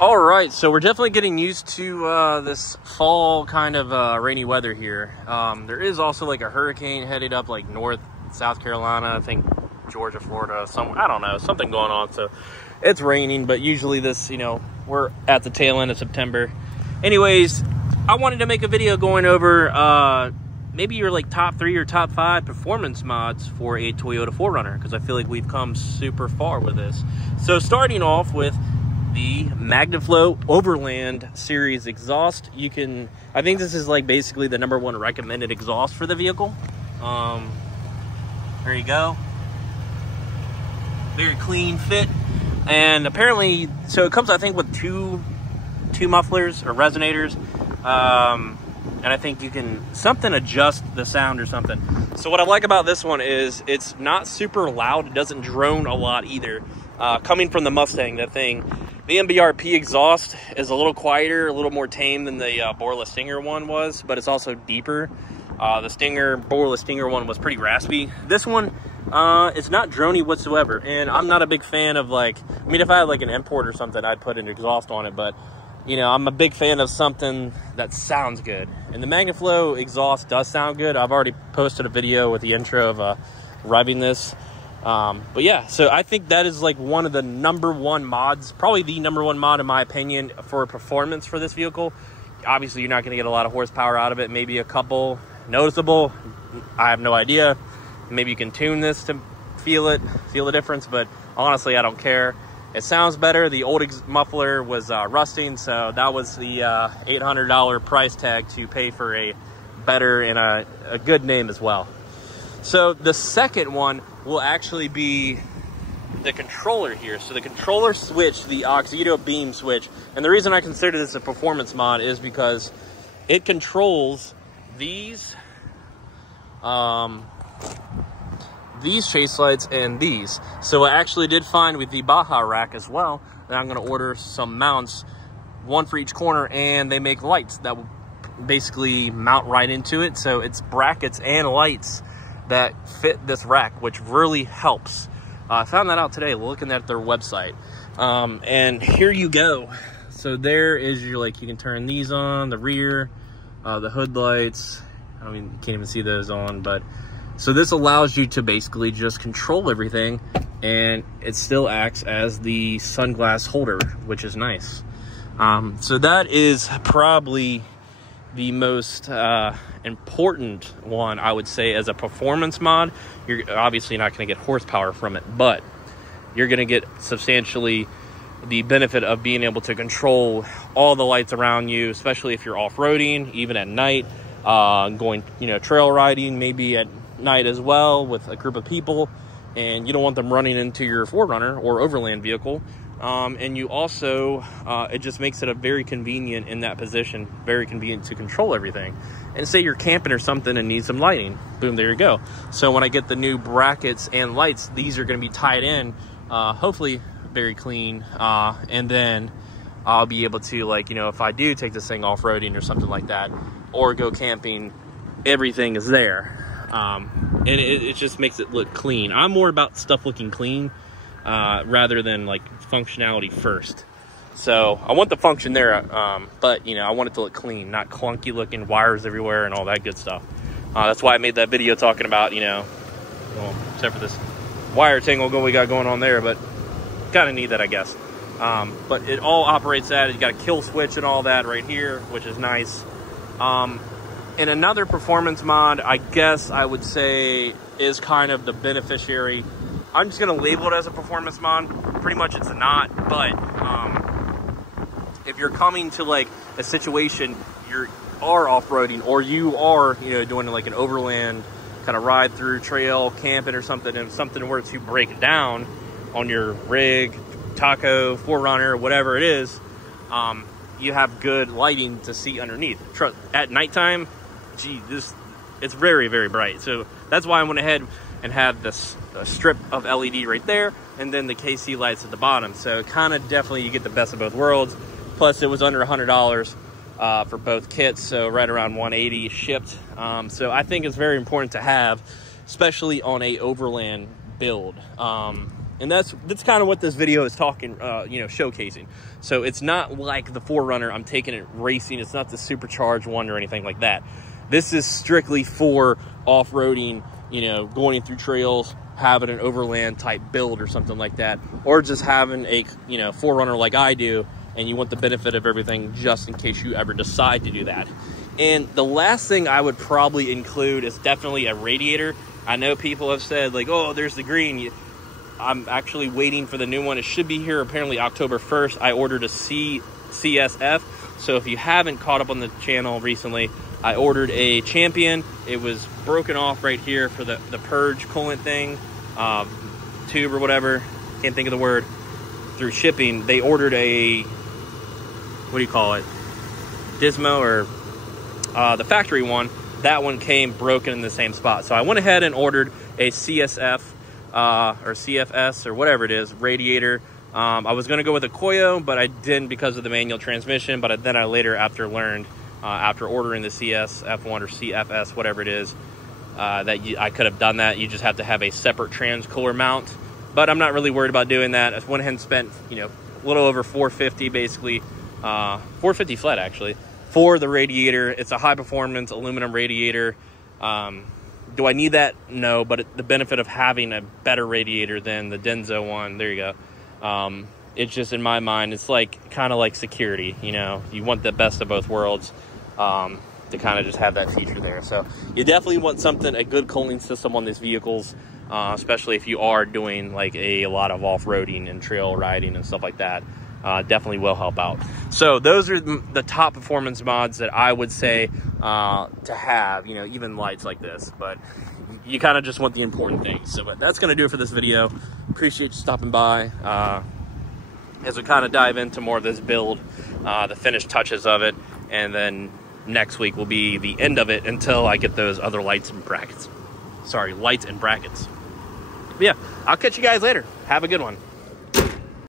All right, so we're definitely getting used to this fall kind of rainy weather here. There is also like a hurricane headed up like north South Carolina, I think Georgia, Florida, I don't know, something going on. So it's raining, but usually this, we're at the tail end of September. Anyways, I wanted to make a video going over maybe your like top 3 or top 5 performance mods for a Toyota 4Runner, because I feel like we've come super far with this. So starting off with the MagnaFlow Overland Series exhaust. I think this is like basically the #1 recommended exhaust for the vehicle. There you go. Very clean fit. And apparently, so it comes, I think, with two mufflers or resonators. And I think you can adjust the sound or something. So what I like about this one is it's not super loud. It doesn't drone a lot either. Coming from the Mustang, the MBRP exhaust is a little quieter, a little more tame than the Borla Stinger one was, but it's also deeper. The Borla Stinger one was pretty raspy. This one, it's not drony whatsoever. And I'm not a big fan of if I had like an import or something, I'd put an exhaust on it, but I'm a big fan of something that sounds good. And the MagnaFlow exhaust does sound good. I've already posted a video with the intro of revving this. But yeah, so I think that is like one of the #1 mods, probably the #1 mod in my opinion for performance for this vehicle. Obviously, you're not going to get a lot of horsepower out of it, maybe a couple noticeable. I have no idea. Maybe you can tune this to feel the difference, but honestly, I don't care. It sounds better. The old muffler was rusting, so that was the $800 price tag to pay for a better and a good name as well. So the second one will actually be the controller here. So the controller switch, the Oxydo beam switch, and the reason I consider this a performance mod is because it controls these chase lights and these. So I actually did find with the Baja rack as well that I'm going to order some mounts, one for each corner, and they make lights that will basically mount right into it. So it's brackets and lights that fit this rack, which really helps. I found that out today looking at their website. And here you go. So there is your, you can turn these on, the rear, the hood lights. You can't even see those on, but so this allows you to basically just control everything, and it still acts as the sunglass holder, which is nice. So that is probably the most important one, I would say, as a performance mod. You're obviously not going to get horsepower from it, but you're going to get substantially the benefit of being able to control all the lights around you, especially if you're off-roading, even at night, going, trail riding, maybe at night as well with a group of people, and you don't want them running into your 4Runner or overland vehicle. And you also, it just makes it a very convenient in that position, very convenient to control everything. And say you're camping or something and need some lighting, boom, there you go. So when I get the new brackets and lights, these are going to be tied in, hopefully very clean. And then I'll be able to, if I do take this thing off-roading or something like that, or go camping, everything is there. And it just makes it look clean. I'm more about stuff looking clean, rather than functionality first. So I want the function there, but I want it to look clean, not clunky looking wires everywhere and all that good stuff. That's why I made that video talking about, well, except for this wire tangle we got going on there, but kind of need that, I guess. But it all operates that. You got a kill switch and all that right here, which is nice. And another performance mod, I guess I would say, is kind of the beneficiary. I'm just going to label it as a performance mod. Pretty much it's not, but if you're coming to a situation, you are off-roading, or you are, doing an overland kind of ride through trail, camping or something, and something were to break down on your rig, Taco, 4Runner, whatever it is, you have good lighting to see underneath. At nighttime, gee, it's very, very bright. So that's why I went ahead and had this strip of LED right there, and then the KC lights at the bottom. So kind of definitely you get the best of both worlds. Plus it was under $100 for both kits, so right around $180 shipped. So I think it's very important to have, especially on a overland build. And that's kind of what this video is talking, you know, showcasing. So it's not like the 4Runner, I'm taking it racing. It's not the supercharged one or anything like that. This is strictly for off-roading, you know, going through trails, having an overland type build or something like that, or just having a, you know, 4Runner like I do, and you want the benefit of everything just in case you ever decide to do that. And the last thing I would probably include is definitely a radiator. I know people have said like, oh, there's the green. I'm actually waiting for the new one. It should be here apparently October 1st. I ordered a CSF. So if you haven't caught up on the channel recently, I ordered a Champion. It was broken off right here for the purge coolant thing, tube or whatever. Can't think of the word. Through shipping, they ordered a, what do you call it? Dismo, or the factory one. That one came broken in the same spot. So I went ahead and ordered a CSF or CFS or whatever it is, radiator. I was going to go with a Koyo, but I didn't because of the manual transmission. But then I later learned, after ordering the CSF1 or CFS, whatever it is, that I could have done that. You just have to have a separate trans-cooler mount. But I'm not really worried about doing that. I went ahead and spent, you know, a little over $450 basically, $450 flat actually, for the radiator. It's a high-performance aluminum radiator. Do I need that? No, but the benefit of having a better radiator than the Denso one, there you go. It's just, in my mind, it's like kind of like security, you know. You want the best of both worlds, to kind of just have that feature there. So you definitely want something, a good cooling system on these vehicles, especially if you are doing like a lot of off-roading and trail riding and stuff like that. Definitely will help out. So those are the top performance mods that I would say to have, you know, even lights like this. But you kind of just want the important things. So but that's going to do it for this video. Appreciate you stopping by. As we kind of dive into more of this build, the finished touches of it, and then next week will be the end of it until I get those other lights and brackets. Sorry, lights and brackets. But yeah, I'll catch you guys later. Have a good one.